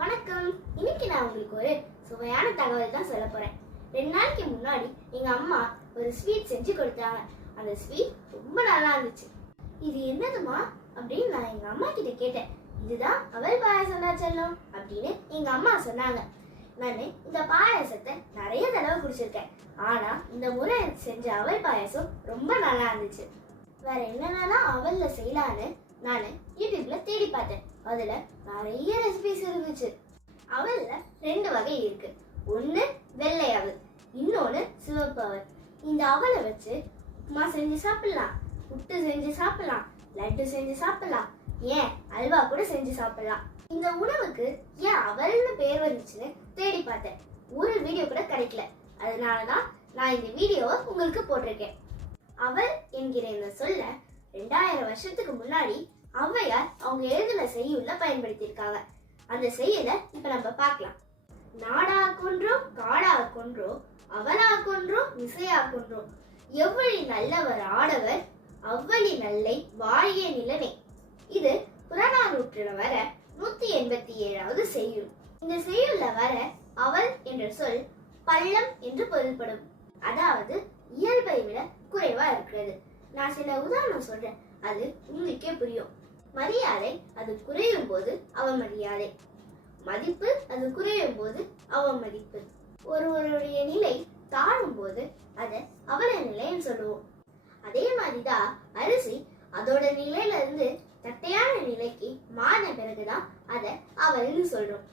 வணக்கம். இன்னைக்கு நான் உங்களுக்கு ஒரு சுவையான தகவல் தான் சொல்ல போறேன். 2 நாளைக்கு முன்னாடி எங்க அம்மா ஒரு ஸ்வீட் செஞ்சு கொடுத்தாங்க. அந்த ஸ்வீட் ரொம்ப நல்லா இருந்துச்சு. இது என்னதுமா அப்படின்னு நான் எங்க அம்மா கிட்ட கேட்டேன். இதுதான் அவல் பாயாசம் செல்லம் அப்படின்னு எங்க அம்மா சொன்னாங்க. நான் இந்த பாயாசத்தை நிறைய தடவை குடிச்சிருக்கேன். ஆனா இந்த முறை செஞ்ச அவல் பாயாசம் ரொம்ப நல்லா இருந்துச்சு. வேற என்னென்னலாம் அவல்ல செய்யலான்னு நான் யூடியூப்ல தேடி பார்த்தேன். அதுல நிறைய ரெசிபிஸ் இருந்துச்சு. அவல்ல 2 வகை இருக்கு. ஒன்னு வெள்ளை அவல், இன்னொன்னு சிவப்பு அவல். இந்த அவலை வச்சு உப்புமா செஞ்சு சாப்பிடலாம், புட்டு செஞ்சு சாப்பிடலாம், லட்டு செஞ்சு சாப்பிடலாம், ஏன் அல்வா கூட செஞ்சு சாப்பிடலாம். இந்த உணவுக்கு ஏன் அவல்னு பேர் வந்துச்சுன்னு தேடி பார்த்தேன். ஒரு வீடியோ கூட கிடைக்கல. அதனாலதான் நான் இந்த வீடியோவை உங்களுக்கு போட்டிருக்கேன். அவல் என்கிற இந்த சொல்ல 2000 வருஷத்துக்கு முன்னாடி ஔவையார் அவங்க எழுதின செய்யுள்ள பயன்படுத்தியிருக்காங்க. அந்த செய்யுளை இப்ப நம்ம பார்க்கலாம். நாடா கொன்றோம் காடா கொன்றோம் அவலா கொன்றோம் இசையா கொன்றோம் எவ்வளி நல்லவர் ஆடவர் அவ்வளி நல்லை வாழிய நிலனே. இது புறநானூற்றுல வர 187வது செய்யுள். இந்த செய்யுள்ள வர அவல் என்ற சொல் பள்ளம் என்று பொருள்படும். அதாவது இயல்பை விட குறைவா இருக்கிறது. நான் சில உதாரணம் சொல்றேன், அது உங்களுக்கே புரியும். மரியாதை அது குறையும் போது அவமரியாதை, மதிப்பு அது குறையும் போது அவமதிப்பு, ஒருவருடைய நிலை தாழும் போது அதை அவல நிலைன்னு சொல்லுவோம். அதே மாதிரிதான் அரிசி அதோட நிலையில இருந்து தட்டையான நிலைக்கு மாறின பிறகுதான் அதை அவல்னு சொல்றோம்.